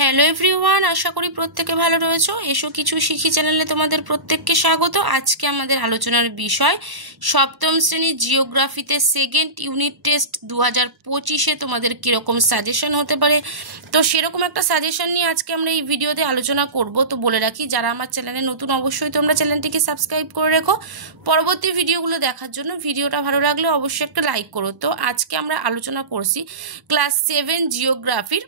Hello everyone, আশা করি প্রত্যেকে ভালো রয়েছো। এসো কিছু শিখি চ্যানেলে তোমাদের প্রত্যেককে স্বাগত। আজকে আমাদের আলোচনার বিষয় সপ্তম শ্রেণীর জিওগ্রাফিতে সেকেন্ড ইউনিট টেস্ট 2025-এ তোমাদের কীরকম সাজেশন হতে পারে। তো সেরকম একটা সাজেশন নিয়ে আজকে আমরা এই ভিডিওতে আলোচনা করব। তো বলে রাখি, যারা আমার চ্যানেলে নতুন অবশ্যই তোমরা চ্যানেলটিকে সাবস্ক্রাইব করে রেখো পরবর্তী ভিডিওগুলো দেখার জন্য। ভিডিওটা ভালো লাগলে অবশ্যই একটা লাইক করো। তো আজকে আমরা আলোচনা করছি ক্লাস 7 জিওগ্রাফির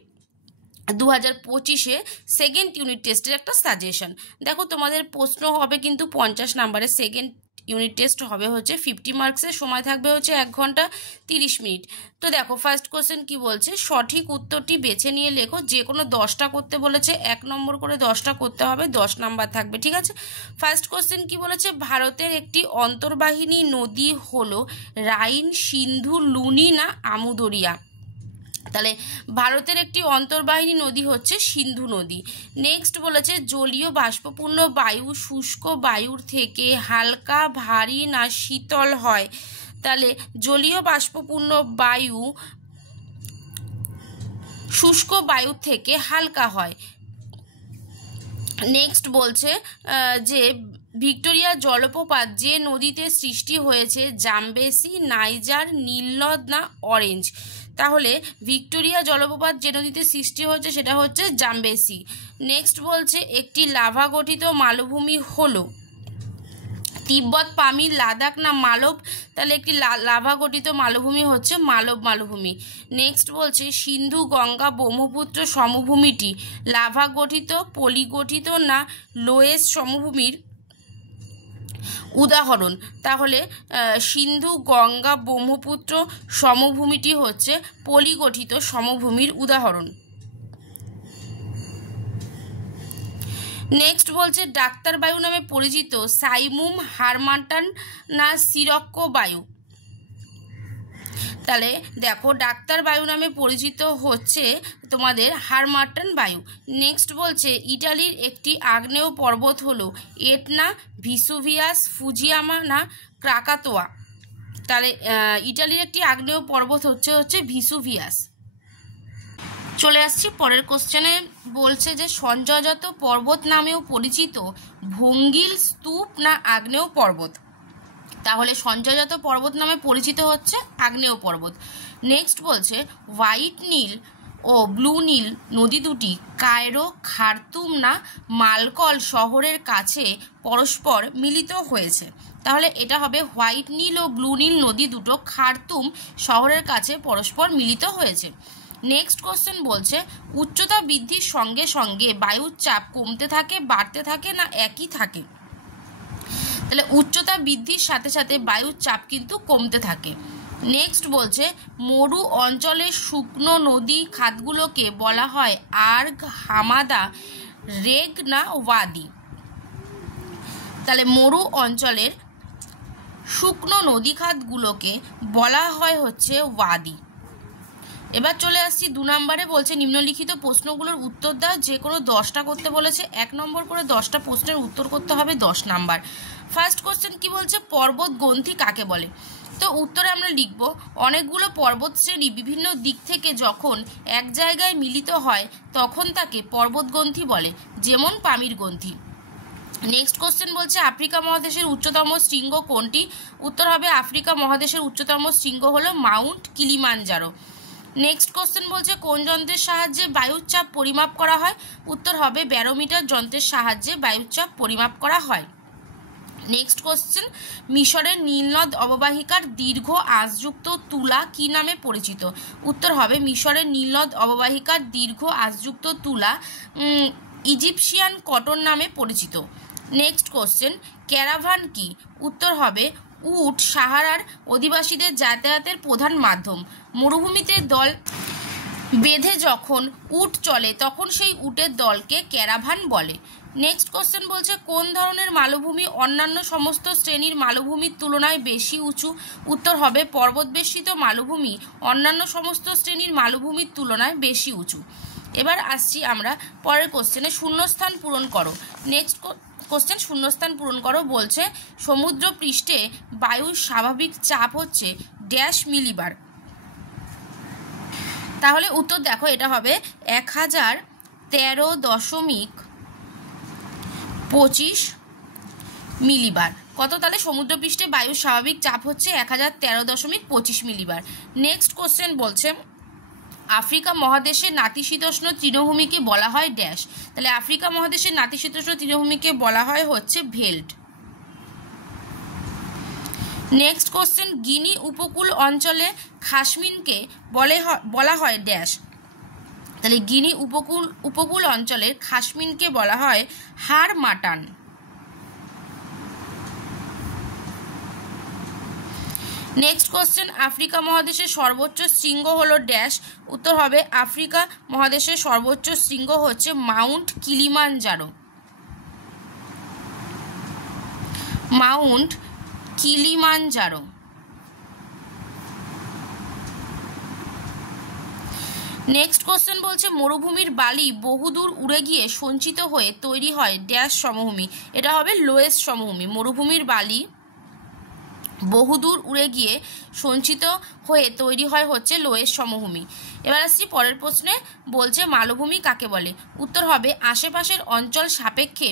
2025-এ সেকেন্ড ইউনিট টেস্টের একটা সাজেশন। দেখো, তোমাদের প্রশ্ন হবে কিন্তু 50 নাম্বারের। সেকেন্ড ইউনিট টেস্ট হবে হচ্ছে 50 মার্কসের, সময় থাকবে হচ্ছে 1 ঘন্টা 30 মিনিট। তো দেখো, ফার্স্ট কোশ্চেন কি বলছে, সঠিক উত্তরটি বেছে নিয়ে লেখো। যে কোনো 10টা করতে বলেছে, 1 নম্বর করে 10টা করতে হবে, 10 নাম্বার থাকবে, ঠিক আছে। ফার্স্ট কোশ্চেন কি বলেছে, ভারতের একটি অন্তর্বাহিনী নদী হলো রাইন, সিন্ধু, লুনি না আমুদরিয়া? তাহলে ভারতের একটি অন্তর্বাহিনী নদী হচ্ছে সিন্ধু নদী। নেক্সট বলেছে, জলীয় বাষ্পপূর্ণ বায়ু শুষ্ক বায়ুর থেকে হালকা, ভারী না শীতল হয়? তাহলে জলীয় বাষ্পপূর্ণ বায়ু শুষ্ক বায়ুর থেকে হালকা হয়। নেক্সট বলছে যে ভিক্টোরিয়া জলপ্রপাত যে নদীতে সৃষ্টি হয়েছে, জামবেসি, নাইজার, নীলনদ না অরেঞ্জ? তাহলে ভিক্টোরিয়া জলপ্রপাত যে নদীতে সৃষ্টি হয়েছে সেটা হচ্ছে জামবেসি। নেক্সট বলছে, একটি লাভা গঠিত মালভূমি হলো তিব্বত, পামির, লাদাখ না মালব? তাহলে একটি লাভা গঠিত মালভূমি হচ্ছে মালব মালভূমি। নেক্সট বলছে, সিন্ধু গঙ্গা ব্রহ্মপুত্র সমভূমিটি লাভা গঠিত, পলি গঠিত না লোয়েস সমভূমির উদাহরণ? তাহলে সিন্ধু গঙ্গা ব্রহ্মপুত্র সমভূমিটি হচ্ছে পলিগঠিত সমভূমির উদাহরণ। নেক্সট বলছে, ডাক্তার বায়ু নামে পরিচিত সাইমুম, হারমাটান না সিরক্কো বায়ু? তাহলে দেখো, ডাক্তার বায়ু নামে পরিচিত হচ্ছে তোমাদের হারমাটান বায়ু। নেক্সট বলছে, ইটালির একটি আগ্নেয় পর্বত হলো এটনা, ভিসুভিয়াস, ফুজিয়ামা না ক্রাকাতোয়া? তাহলে ইটালির একটি আগ্নেয় পর্বত হচ্ছে ভিসুভিয়াস। চলে আসছি পরের কোশ্চেনে। বলছে যে সঞ্জয়দত্ত পর্বত নামেও পরিচিত ভঙ্গিল স্তূপ না আগ্নেয় পর্বত? তাহলে সঞ্জয়দত্ত পর্বত নামে পরিচিত হচ্ছে আগ্নেয় পর্বত। নেক্সট বলছে, হোয়াইট নীল ও ব্লু নীল নদী দুটি কায়রো, খার্তুম না মালকল শহরের কাছে পরস্পর মিলিত হয়েছে? তাহলে এটা হবে হোয়াইট নীল ও ব্লু নীল নদী দুটো খার্তুম শহরের কাছে পরস্পর মিলিত হয়েছে। নেক্সট কোশ্চেন বলছে, উচ্চতা বৃদ্ধির সঙ্গে সঙ্গে বায়ুর চাপ কমতে থাকে, বাড়তে থাকে না একই থাকে? তাহলে উচ্চতা বৃদ্ধির সাথে সাথে বায়ুর চাপ কিন্তু কমতে থাকে। নেক্সট বলছে, মরু অঞ্চলের শুকনো নদী খাতগুলোকে বলা হয় আর্গ, হামাদা, রেগ না ওয়াদি? তাহলে মরু অঞ্চলের শুকনো নদী খাতগুলোকে বলা হয় হচ্ছে ওয়াদি। এবার চলে আসছি 2 নম্বরে। বলছে, নিম্নলিখিত প্রশ্নগুলোর উত্তর দাও। যে কোনো 10টা করতে বলেছে, 1 নম্বর করে 10টা প্রশ্নের উত্তর করতে হবে, 10 নাম্বার। ফার্স্ট কোশ্চেন কি বলছে, পর্বত গ্রন্থি কাকে বলে? তো উত্তরে আমরা লিখব, অনেকগুলো পর্বত শ্রেণী বিভিন্ন দিক থেকে যখন এক জায়গায় মিলিত হয় তখন তাকে পর্বত গ্রন্থি বলে, যেমন পামির গ্রন্থি। নেক্সট কোশ্চেন বলছে, আফ্রিকা মহাদেশের উচ্চতম শৃঙ্গ কোনটি? উত্তর হবে আফ্রিকা মহাদেশের উচ্চতম শৃঙ্গ হলো মাউন্ট কিলিমানজারো। নেক্সট কোশ্চেন বলছে, কোন যন্ত্রের সাহায্যে বায়ুর চাপ পরিমাপ করা হয়? উত্তর হবে ব্যারোমিটার যন্ত্রের সাহায্যে বায়ুর চাপ পরিমাপ করা হয়। নেক্সট কোশ্চেন, মিশরের নীলনদ অববাহিকার দীর্ঘ আঁশযুক্ত তুলা কি নামে পরিচিত? উত্তর হবে মিশরের নীলনদ অববাহিকার দীর্ঘ আঁশযুক্ত তুলা ইজিপশিয়ান কটন নামে পরিচিত। নেক্সট কোশ্চেন, ক্যারাভান কি? উত্তর হবে উট সাহারার অধিবাসীদের যাতায়াতের প্রধান মাধ্যম। মরুভূমিতে দল বেঁধে যখন উট চলে তখন সেই উটের দলকে ক্যারাভান বলে। নেক্সট কোশ্চেন বলছে, কোন ধরনের মালভূমি অন্যান্য সমস্ত শ্রেণীর মালভূমির তুলনায় বেশি উঁচু? উত্তর হবে পর্বতবেষ্টিত মালভূমি অন্যান্য সমস্ত শ্রেণীর মালভূমির তুলনায় বেশি উঁচু। এবার আসছি আমরা পরের কোশ্চেনে, শূন্যস্থান পূরণ করো। নেক্সট কোশ্চেন, শূন্যস্থান পূরণ করো। বলছে, সমুদ্র পৃষ্ঠে বায়ুর স্বাভাবিক চাপ হচ্ছে ড্যাশ মিলিবার। তাহলে উত্তর দেখো, এটা হবে 1000 1013.25 মিলিবার। কত তাহলে সমুদ্রপৃষ্ঠে বায়ুর স্বাভাবিক চাপ হচ্ছে 1013.25 মিলিবার। নেক্সট কোশ্চেন বলছে আফ্রিকা মহাদেশের নাতিশীতোষ্ণ তৃণভূমিকে বলা হয় ড্যাশ। তাহলে আফ্রিকা মহাদেশের নাতিশীতোষ্ণ তৃণভূমিকে বলা হয় হচ্ছে ভেল্ট। নেক্সট কোশ্চেন গিনি উপকূল অঞ্চলে খাসমিনকে বলা হয় ড্যাশ। তাহলে গিনি উপকূল অঞ্চলের খাসমিনকে বলা হয় হার মাটান। নেক্সট কোশ্চেন আফ্রিকা মহাদেশের সর্বোচ্চ শৃঙ্গ হলো ড্যাশ। উত্তর হবে আফ্রিকা মহাদেশের সর্বোচ্চ শৃঙ্গ হচ্ছে Mount Kilimanjaro. Mount Kilimanjaro. Next question বলছে মরুভূমির বালি বহুদূর উড়ে গিয়ে সঞ্চিত হয়ে তৈরি হয় ড্যাশ সমভূমি। এটা হবে লোয়েস্ট সমভূমি। মরুভূমির বালি বহুদূর উড়ে গিয়ে সঞ্চিত হয়ে তৈরি হয় হচ্ছে লোয়েস্ট সমভূমি। এবার আসছি পরের প্রশ্নে, বলছে মালভূমি কাকে বলে। উত্তর হবে আশেপাশের অঞ্চল সাপেক্ষে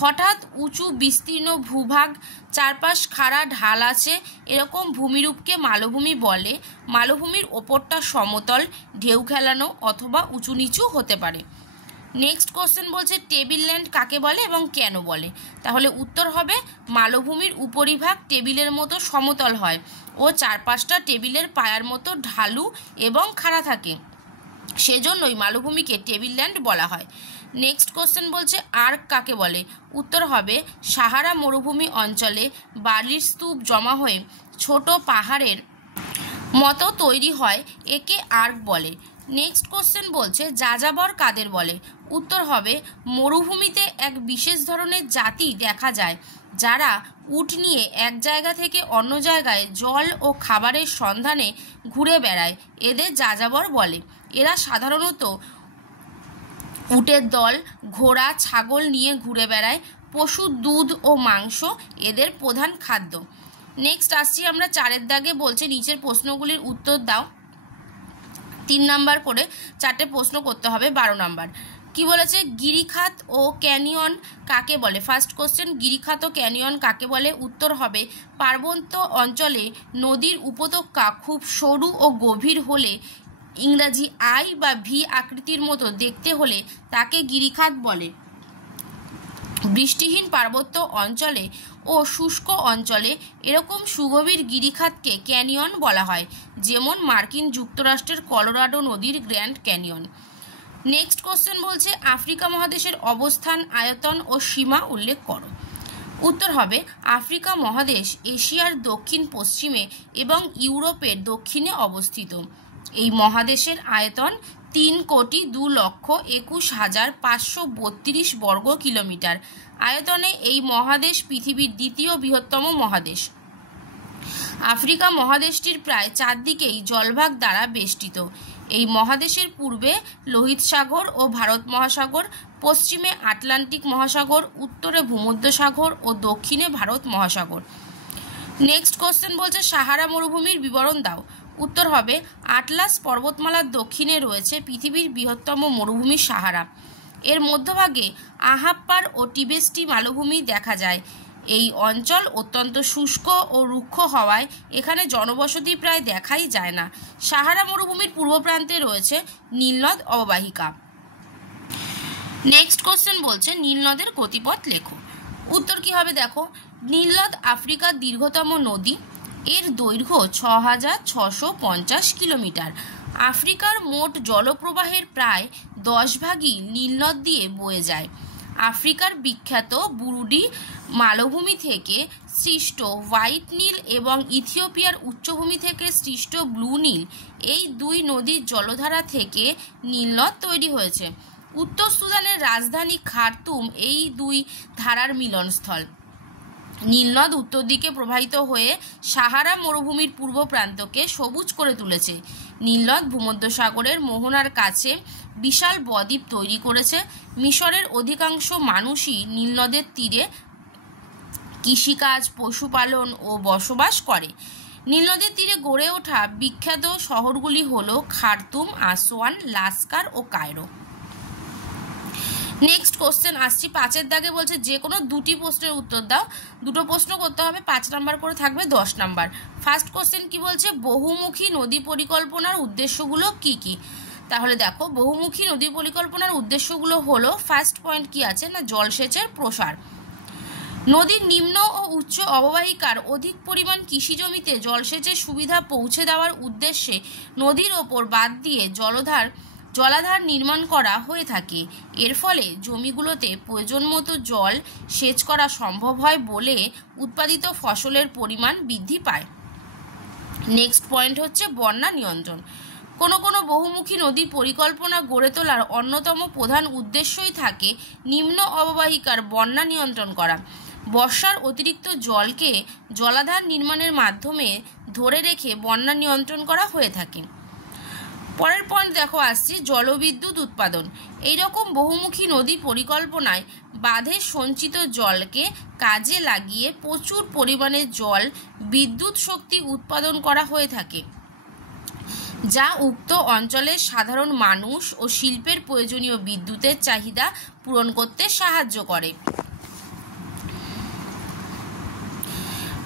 হঠাৎ উঁচু বিস্তীর্ণ ভূভাগ, চারপাশ খাড়া ঢাল আছে, এরকম ভূমিরূপকে মালভূমি বলে। মালভূমির ওপরটা সমতল, ঢেউ খেলানো অথবা উঁচু নিচু হতে পারে। নেক্সট কোশ্চেন বলছে টেবিল ল্যান্ড কাকে বলে এবং কেন বলে। তাহলে উত্তর হবে মালভূমির উপরিভাগ টেবিলের মতো সমতল হয় ও চারপাশটা টেবিলের পায়ার মতো ঢালু এবং খাড়া থাকে, সেজন্যই মালভূমিকে টেবিল ল্যান্ড বলা হয়। নেক্সট কোশ্চেন বলছে আর্ক কাকে বলে। উত্তর হবে সাহারা মরুভূমি অঞ্চলে বালির স্তূপ জমা হয়ে ছোট পাহাড়ের মতো তৈরি হয়, একে আর্ক বলে। নেক্সট কোশ্চেন বলছে যাযাবর কাদের বলে। উত্তর হবে মরুভূমিতে এক বিশেষ ধরনের জাতি দেখা যায় যারা উট নিয়ে এক জায়গা থেকে অন্য জায়গায় জল ও খাবারের সন্ধানে ঘুরে বেড়ায়, এদের যাযাবর বলে। এরা সাধারণত উটের দল, ঘোড়া, ছাগল নিয়ে ঘুরে বেড়ায়। পশুর দুধ ও মাংস এদের প্রধান খাদ্য। নেক্সট আসছি আমরা 4 দাগে, বলছে নিচের প্রশ্নগুলির উত্তর দাও। 3 নাম্বার করে 4টে প্রশ্ন করতে হবে, 12 নাম্বার। কি বলেছে গিরিখাত ও ক্যানিয়ন কাকে বলে। ফার্স্ট কোশ্চেন গিরিখাত ও ক্যানিয়ন কাকে বলে। উত্তর হবে পার্বত্য অঞ্চলে নদীর উপত্যকা খুব সরু ও গভীর হলে, ইংরাজি আই বা ভি আকৃতির মতো দেখতে হলে তাকে গিরিখাত বলে। বৃষ্টিহীন পার্বত্য অঞ্চলে ও শুষ্ক অঞ্চলে এরকম সুগভীর গিরিখাতকে ক্যানিয়ন বলা হয়, যেমন মার্কিন যুক্তরাষ্ট্রের কলোরাডো নদীর গ্র্যান্ড ক্যানিয়ন। নেক্সট কোশ্চেন বলছে আফ্রিকা মহাদেশের অবস্থান, আয়তন ও সীমা উল্লেখ করো। উত্তর হবে আফ্রিকা মহাদেশ এশিয়ার দক্ষিণ পশ্চিমে এবং ইউরোপের দক্ষিণে অবস্থিত। এই মহাদেশের আয়তন 3,21,532 বর্গ কিলোমিটার। আয়তনে এই মহাদেশ পৃথিবীর দ্বিতীয় বৃহত্তম মহাদেশ। আফ্রিকা মহাদেশটির প্রায় চারদিকেই জলভাগ দ্বারা বেষ্টিত। এই মহাদেশের পূর্বে লোহিত সাগর ও ভারত মহাসাগর, পশ্চিমে আটলান্টিক মহাসাগর, উত্তরে ভূমধ্যসাগর ও দক্ষিণে ভারত মহাসাগর। নেক্সট কোশ্চেন বলছে সাহারা মরুভূমির বিবরণ দাও। উত্তর হবে আটলাস পর্বতমালার দক্ষিণে রয়েছে পৃথিবীর বৃহত্তম মরুভূমি সাহারা। এর মধ্যভাগে আহাপ্পার ও টিবেস্টি মালভূমি দেখা যায়। এই অঞ্চল অত্যন্ত শুষ্ক ও রুক্ষ হওয়ায় এখানে জনবসতি প্রায় দেখাই যায় না। সাহারা মরুভূমির পূর্ব প্রান্তে রয়েছে নীলনদ অববাহিকা। নেক্সট কোশ্চেন বলছে নীলনদের গতিপথ লেখো। উত্তর কি হবে দেখো, নীলনদ আফ্রিকার দীর্ঘতম নদী। এর দৈর্ঘ্য 6,650 কিলোমিটার। আফ্রিকার মোট জলপ্রবাহের প্রায় 10 ভাগই নীলনদ দিয়ে বয়ে যায়। আফ্রিকার বিখ্যাত বুরুডি মালভূমি থেকে সৃষ্ট হোয়াইট নীল এবং ইথিওপিয়ার উচ্চভূমি থেকে সৃষ্ট ব্লু নীল, এই দুই নদীর জলধারা থেকে নীলনদ তৈরি হয়েছে। উত্তর সুদানের রাজধানী খার্তুম এই দুই ধারার মিলনস্থল। নীলনদ উত্তর দিকে প্রবাহিত হয়ে সাহারা মরুভূমির পূর্ব প্রান্তকে সবুজ করে তুলেছে। নীলনদ ভূমধ্যসাগরের মোহনার কাছে বিশাল বদ্বীপ তৈরি করেছে। মিশরের অধিকাংশ মানুষই নীলনদের তীরে কৃষিকাজ, পশুপালন ও বসবাস করে। নীলনদের তীরে গড়ে ওঠা বিখ্যাত শহরগুলি হল খার্তুম, আসওয়ান, লাস্কার ও কায়রো। নেক্সট কোশ্চেন আসছি 5-এর দাগে বলছে যে কোনো 2টি প্রশ্নের উত্তর দাও। 2টো প্রশ্ন করতে হবে, 5 নাম্বার করে থাকবে, 10 নাম্বার। ফার্স্ট কোশ্চেন কি বলছে, বহুমুখী নদী পরিকল্পনার উদ্দেশ্যগুলো কি কি? তাহলে দেখো, বহুমুখী নদী পরিকল্পনার উদ্দেশ্যগুলো হলো, ফার্স্ট পয়েন্ট কি আছে না, জলসেচের প্রসার। নদীর নিম্ন ও উচ্চ অববাহিকার অধিক পরিমাণ কৃষি জমিতে জলসেচের সুবিধা পৌঁছে দেওয়ার উদ্দেশ্যে নদীর ওপর বাঁধ দিয়ে জলাধার নির্মাণ করা হয়ে থাকে। এর ফলে জমিগুলোতে প্রয়োজন মতো জল সেচ করা সম্ভব হয় বলে উৎপাদিত ফসলের পরিমাণ বৃদ্ধি পায়। নেক্সট পয়েন্ট হচ্ছে বন্যা নিয়ন্ত্রণ। কোনো কোনো বহুমুখী নদী পরিকল্পনা গড়ে তোলার অন্যতম প্রধান উদ্দেশ্যই থাকে নিম্ন অববাহিকার বন্যা নিয়ন্ত্রণ করা। বর্ষার অতিরিক্ত জলকে জলাধার নির্মাণের মাধ্যমে ধরে রেখে বন্যা নিয়ন্ত্রণ করা হয়ে থাকে। পরের পয়েন্ট দেখো আসছি, জলবিদ্যুৎ উৎপাদন। এইরকম বহুমুখী নদী পরিকল্পনায় বাঁধে সঞ্চিত জলকে কাজে লাগিয়ে প্রচুর পরিমাণে জল বিদ্যুৎ শক্তি উৎপাদন করা হয়ে থাকে, যা উক্ত অঞ্চলের সাধারণ মানুষ ও শিল্পের প্রয়োজনীয় বিদ্যুতের চাহিদা পূরণ করতে সাহায্য করে।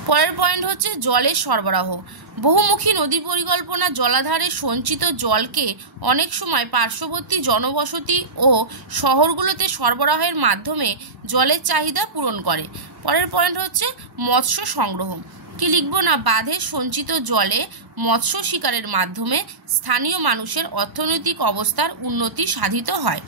পরের পয়েন্ট হচ্ছে জলের সরবরাহ। বহুমুখী নদী পরিকল্পনা জলাধারে সঞ্চিত জলকে অনেক সময় পার্শ্ববর্তী জনবসতি ও শহরগুলোতে সরবরাহের মাধ্যমে জলের চাহিদা পূরণ করে। পরের পয়েন্ট হচ্ছে মৎস্য সংগ্রহ। কি লিখবো না, বাঁধে সঞ্চিত জলে মৎস্য শিকারের মাধ্যমে স্থানীয় মানুষের অর্থনৈতিক অবস্থার উন্নতি সাধিত হয়।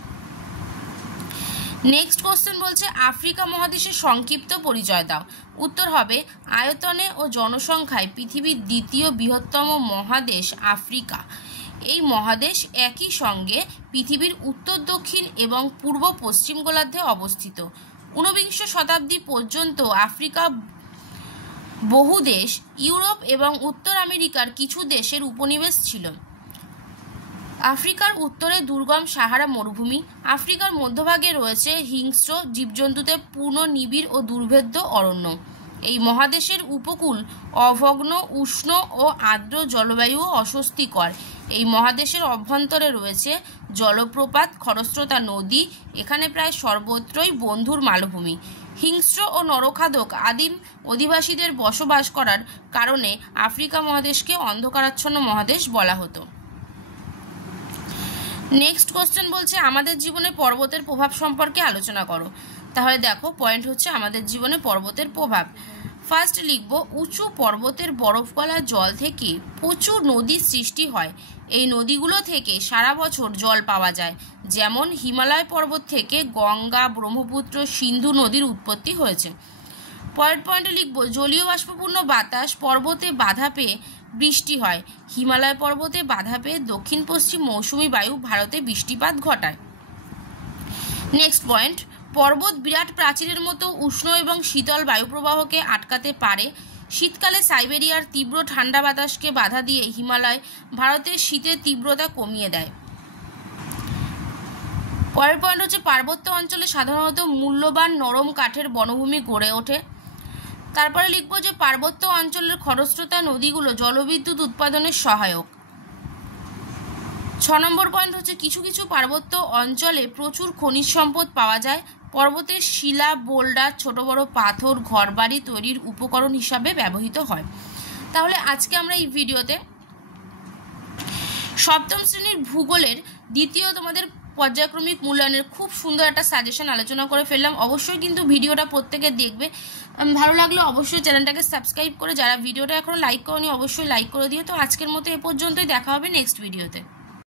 নেক্সট কোশ্চেন বলছে আফ্রিকা মহাদেশের সংক্ষিপ্ত পরিচয় দাও। উত্তর হবে, আয়তনে ও জনসংখ্যায় পৃথিবীর দ্বিতীয় বৃহত্তম মহাদেশ আফ্রিকা। এই মহাদেশ একই সঙ্গে পৃথিবীর উত্তর দক্ষিণ এবং পূর্ব পশ্চিম গোলার্ধে অবস্থিত। 19বিংশ শতাব্দী পর্যন্ত আফ্রিকা বহু দেশ, ইউরোপ এবং উত্তর আমেরিকার কিছু দেশের উপনিবেশ ছিল। আফ্রিকার উত্তরে দুর্গম সাহারা মরুভূমি। আফ্রিকার মধ্যভাগে রয়েছে হিংস্র জীবজন্তুতে পূর্ণ নিবিড় ও দুর্ভেদ্য অরণ্য। এই মহাদেশের উপকূল অভগ্ন, উষ্ণ ও আর্দ্র জলবায়ু অস্বস্তিকর। এই মহাদেশের অভ্যন্তরে রয়েছে জলপ্রপাত, খরস্রোতা নদী। এখানে প্রায় সর্বত্রই বন্ধুর মালভূমি। হিংস্র ও নরখাদক আদিম অধিবাসীদের বসবাস করার কারণে আফ্রিকা মহাদেশকে অন্ধকারাচ্ছন্ন মহাদেশ বলা হতো। নেক্সট কোশ্চেন বলছে আমাদের জীবনে পর্বতের প্রভাব সম্পর্কে আলোচনা করো। তাহলে দেখো, পয়েন্ট হচ্ছে আমাদের জীবনে পর্বতের প্রভাব। ফার্স্ট লিখব, উঁচু পর্বতের বরফ গলা জল থেকে প্রচুর নদীর সৃষ্টি হয়। এই নদীগুলো থেকে সারা বছর জল পাওয়া যায়। যেমন হিমালয় পর্বত থেকে গঙ্গা, ব্রহ্মপুত্র, সিন্ধু নদীর উৎপত্তি হয়েছে। পরের পয়েন্টে লিখব, জলীয় বাষ্পপূর্ণ বাতাস পর্বতে বাধা পেয়ে বৃষ্টি হয়। হিমালয় পর্বতে বাধা পেয়ে দক্ষিণ পশ্চিম মৌসুমী বায়ু ভারতে বৃষ্টিপাত ঘটায়। নেক্সট পয়েন্ট, পর্বত বিরাট প্রাচীরের মতো উষ্ণ এবং শীতল বায়ুপ্রবাহকে আটকাতে পারে। শীতকালে সাইবেরিয়ার তীব্র ঠান্ডা বাতাসকে বাধা দিয়ে হিমালয় ভারতের শীতের তীব্রতা কমিয়ে দেয়। পরের পয়েন্ট হচ্ছে পার্বত্য অঞ্চলে সাধারণত মূল্যবান নরম কাঠের বনভূমি গড়ে ওঠে। তারপরে লিখব যে পার্বত্য অঞ্চলের খরস্রোতা নদীগুলো জলবিদ্যুৎ উৎপাদনের সহায়ক। 6 নম্বর পয়েন্ট হচ্ছে কিছু কিছু পার্বত্য অঞ্চলে প্রচুর খনিজ সম্পদ পাওয়া যায়। পর্বতের শিলা, বোল্ডার, ছোট বড় পাথর ঘরবাড়ি তৈরির উপকরণ হিসাবে ব্যবহৃত হয়। তাহলে আজকে আমরা এই ভিডিওতে সপ্তম শ্রেণীর ভূগোলের দ্বিতীয় তোমাদের পর্যায়ক্রমিক মূল্যায়নের খুব সুন্দর একটা সাজেশন আলোচনা করে ফেললাম। অবশ্যই কিন্তু ভিডিওটা প্রত্যেকে দেখবে। ভালো লাগলে অবশ্যই চ্যানেলটাকে সাবস্ক্রাইব করে, যারা ভিডিওটা এখনো লাইক করোনি অবশ্যই লাইক করে দিও। তো আজকের মতো এ পর্যন্তই, দেখা হবে নেক্সট ভিডিওতে।